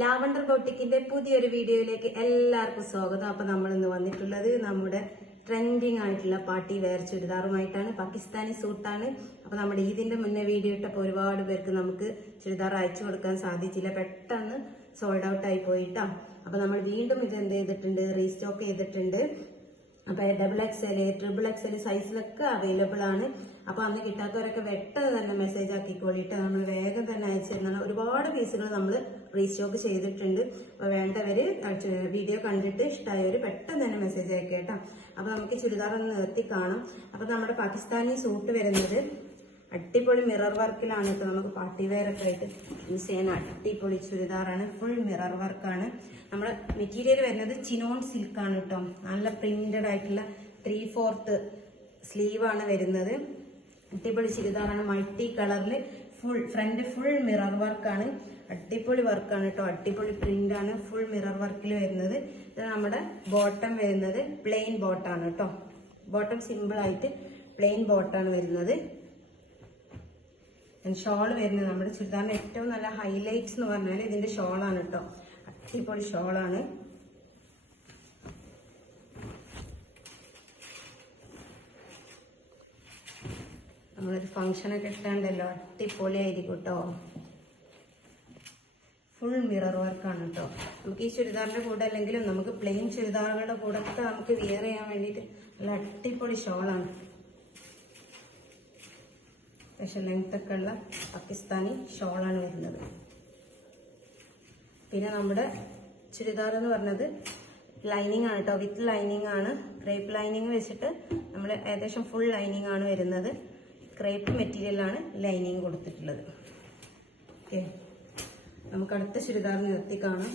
Lavender ബോട്ടിക്കിന്റെ പുതിയൊരു വീഡിയോയിലേക്ക് എല്ലാവർക്കും സ്വാഗതം. അപ്പൊ നമ്മൾ ഇന്ന് വന്നിട്ടുള്ളത് നമ്മുടെ ട്രെൻഡിങ് ആയിട്ടുള്ള പാർട്ടി വെയർ ചുരിദാറുമായിട്ടാണ് പാകിസ്ഥാനി സൂട്ടാണ്. അപ്പൊ നമ്മുടെ ഈദിന്റെ മുന്നേ വീഡിയോ ഇട്ടപ്പോൾ ഒരുപാട് പേർക്ക് നമുക്ക് ചുരിദാർ അയച്ചു കൊടുക്കാൻ സാധിച്ചില്ല. പെട്ടെന്ന് സോൾഡ് ഔട്ട് ആയി പോയിട്ടാ. അപ്പൊ നമ്മൾ വീണ്ടും ഇത് എന്ത് ചെയ്തിട്ടുണ്ട്? റീസ്റ്റോക്ക് ചെയ്തിട്ടുണ്ട്. അപ്പൊ double X L triple X L സൈസിലൊക്കെ available ആണ്. അപ്പൊ അന്ന് കിട്ടാത്തവരൊക്കെ വെട്ടത് തന്നെ മെസ്സേജ് ആക്കിക്കോളിയിട്ട് നമ്മൾ വേഗം തന്നെ അയച്ചു തരുന്നതാണ്. ഒരുപാട് പീസുകൾ നമ്മൾ റീസ്റ്റോക്ക് ചെയ്തിട്ടുണ്ട്. അപ്പൊ വേണ്ടവര് വീഡിയോ കണ്ടിട്ട് ഇഷ്ടമായവർ പെട്ടെന്ന് തന്നെ മെസ്സേജ് കേട്ടോ. അപ്പൊ നമുക്ക് ചുരിദാർ ഒന്ന് നിർത്തി കാണാം. അപ്പൊ നമ്മുടെ പാകിസ്ഥാനി സൂട്ട് വരുന്നത് അടിപൊളി മിറർ വർക്കിലാണ് ഇപ്പൊ നമുക്ക് പാർട്ടി വെയർ ഒക്കെ ആയിട്ട് യൂസ് ചെയ്യാൻ അടിപൊളി ചുരിദാറാണ്. ഫുൾ മിറർ വർക്കാണ് നമ്മുടെ മെറ്റീരിയൽ വരുന്നത് ചിനോൺ സിൽക്കാണ് കേട്ടോ നല്ല പ്രിന്റഡ് ആയിട്ടുള്ള ത്രീ ഫോർത്ത് സ്ലീവാണ് വരുന്നത്. അടിപൊളി ചുരിദാറാണ്. മൾട്ടി കളറിൽ ഫുൾ ഫ്രണ്ട് ഫുൾ മിറർ വർക്കാണ് അടിപൊളി വർക്കാണ് കേട്ടോ അടിപൊളി പ്രിന്റ് ആണ് ഫുൾ മിറർ വർക്കിൽ വരുന്നത്. ഇത് നമ്മുടെ ബോട്ടം വരുന്നത് പ്ലെയിൻ ബോട്ടാണ് കേട്ടോ ബോട്ടം സിമ്പിൾ ആയിട്ട് പ്ലെയിൻ ബോട്ടാണ് വരുന്നത്. ഷോൾ വരുന്നത്. നമ്മുടെ ചുരിദാറിന്റെ ഏറ്റവും നല്ല ഹൈലൈറ്റ്സ് എന്ന് പറഞ്ഞാൽ ഇതിന്റെ ഷോളാണ് കേട്ടോ അടിപൊളി ഷോളാണ് നമ്മളൊരു ഫങ്ഷനൊക്കെ ഇട്ടാണ്ടല്ലോ അടിപൊളിയായിരിക്കും കേട്ടോ ഫുൾ മിറർ വർക്കാണ് കേട്ടോ നമുക്ക് ഈ ചുരിദാറിന്റെ കൂടെ അല്ലെങ്കിലും നമുക്ക് പ്ലെയിൻ ചുരിദാറുകളുടെ കൂടെ നമുക്ക് വിയർ ചെയ്യാൻ വേണ്ടിയിട്ട് നല്ല അടിപൊളി ഷോളാണ് സ്പെഷ്യൽ ലെങ്ത് ഒക്കെ ഉള്ള പാകിസ്ഥാനി ഷോളാണ് വരുന്നത്. പിന്നെ നമ്മുടെ ചുരിദാർ എന്ന് പറഞ്ഞത് ലൈനിങ് ആണ് കേട്ടോ വിത്ത് ലൈനിങ് ആണ്. ക്രേപ്പ് ലൈനിങ് വെച്ചിട്ട് നമ്മൾ ഏകദേശം ഫുൾ ലൈനിങ് ആണ് വരുന്നത്. ക്രേപ്പ് മെറ്റീരിയലാണ് ലൈനിങ് കൊടുത്തിട്ടുള്ളത്. ഓക്കെ നമുക്ക് അടുത്ത ചുരിദാർ നിർത്തി കാണാം.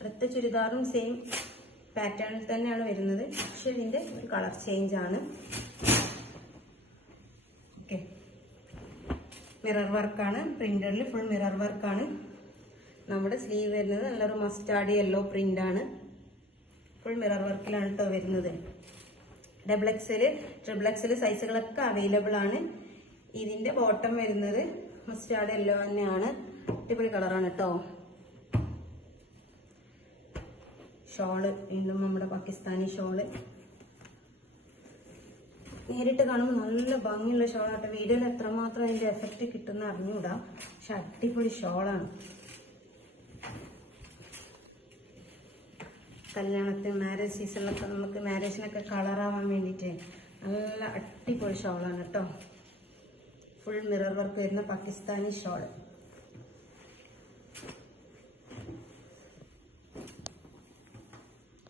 അടുത്ത ചുരിദാറും സെയിം പാറ്റേണിൽ തന്നെയാണ് വരുന്നത്. പക്ഷെ ഇതിന്റെ ഒരു കളർ ചേഞ്ച് ആണ്. ഓക്കെ. മിറർ വർക്കാണ് പ്രിന്ററിൽ ഫുൾ മിറർ വർക്കാണ് നമ്മുടെ സ്ലീവ് വരുന്നത് നല്ലൊരു മസ്റ്റാർഡ് യെല്ലോ പ്രിന്റ് ആണ്. ഫുൾ മിറർ വർക്കിലാണ് കേട്ടോ വരുന്നത്. ഡബിൾ എക്സിൽ ട്രിപ്പിൾ എക്സിൽ സൈസുകളൊക്കെ അവൈലബിൾ ആണ്. ഇതിന്റെ ബോട്ടം വരുന്നത് മസ്റ്റാർഡ് യെല്ലോ തന്നെയാണ്. അടിപൊളി കളറാണ് കേട്ടോ ഷോൾ വീണ്ടും നമ്മുടെ പാകിസ്ഥാനി ഷോൾ. നേരിട്ട് കാണുമ്പോൾ നല്ല ഭംഗിയുള്ള ഷോളാട്ടെ വീഡിയോയിൽ എത്രമാത്രം അതിന്റെ എഫക്റ്റ് കിട്ടുന്ന അറിഞ്ഞൂടാ പക്ഷെ അടിപൊളി ഷോളാണ്. കല്യാണത്തിന് മാരേജ് സീസണിലൊക്കെ നമുക്ക് മാരേജിനൊക്കെ കളറാവാൻ വേണ്ടിയിട്ട് നല്ല അടിപൊളി ഷോളാണ് കേട്ടോ. ഫുൾ മിറർ വർക്ക് വരുന്ന പാകിസ്ഥാനി ഷോൾ.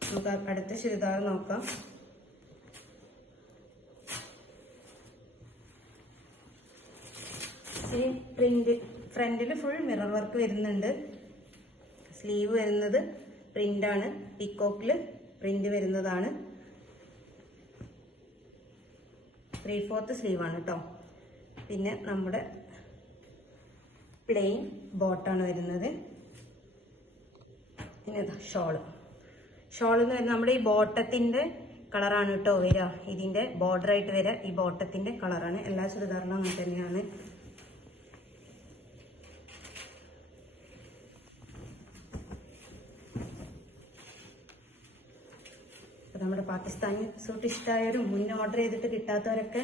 നമുക്ക് അടുത്ത ചുരിദാർ നോക്കാം. പ്രിന്റ് ഫ്രണ്ടിൽ ഫുൾ മിറർ വർക്ക് വരുന്നുണ്ട്. സ്ലീവ് വരുന്നത് പ്രിന്റ് ആണ്. പിക്കോക്കിൽ പ്രിന്റ് വരുന്നതാണ്. ത്രീ ഫോർത്ത് ആണ് കേട്ടോ പിന്നെ നമ്മുടെ പ്ലെയിൻ ബോട്ടാണ് വരുന്നത്. പിന്നെ ഷോൾ ഷോൾ എന്ന് പറയുന്നത് നമ്മുടെ ഈ ബോട്ടത്തിന്റെ കളറാണ് കേട്ടോ വരിക. ഇതിന്റെ ബോർഡർ ആയിട്ട് വരിക. ഈ ബോട്ടത്തിന്റെ കളറാണ്. എല്ലാ ചുരിദാറിലും അങ്ങനെ തന്നെയാണ്. നമ്മുടെ പാകിസ്ഥാനി സൂട്ട് ഇഷ്ടമായവരും മുന്നേ ഓർഡർ ചെയ്തിട്ട് കിട്ടാത്തവരൊക്കെ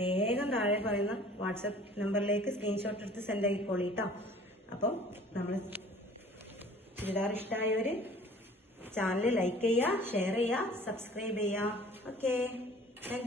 വേഗം താഴെ പറയുന്ന വാട്സപ്പ് നമ്പറിലേക്ക് സ്ക്രീൻഷോട്ട് എടുത്ത് സെൻഡ് ആയിക്കോളി കേട്ടോ അപ്പം നമ്മൾ ചുരിദാർ ഇഷ്ടമായവര് ചാനൽ ലൈക്ക് ചെയ്യുക ഷെയർ ചെയ്യുക സബ്സ്ക്രൈബ് ചെയ്യുക ഓക്കേ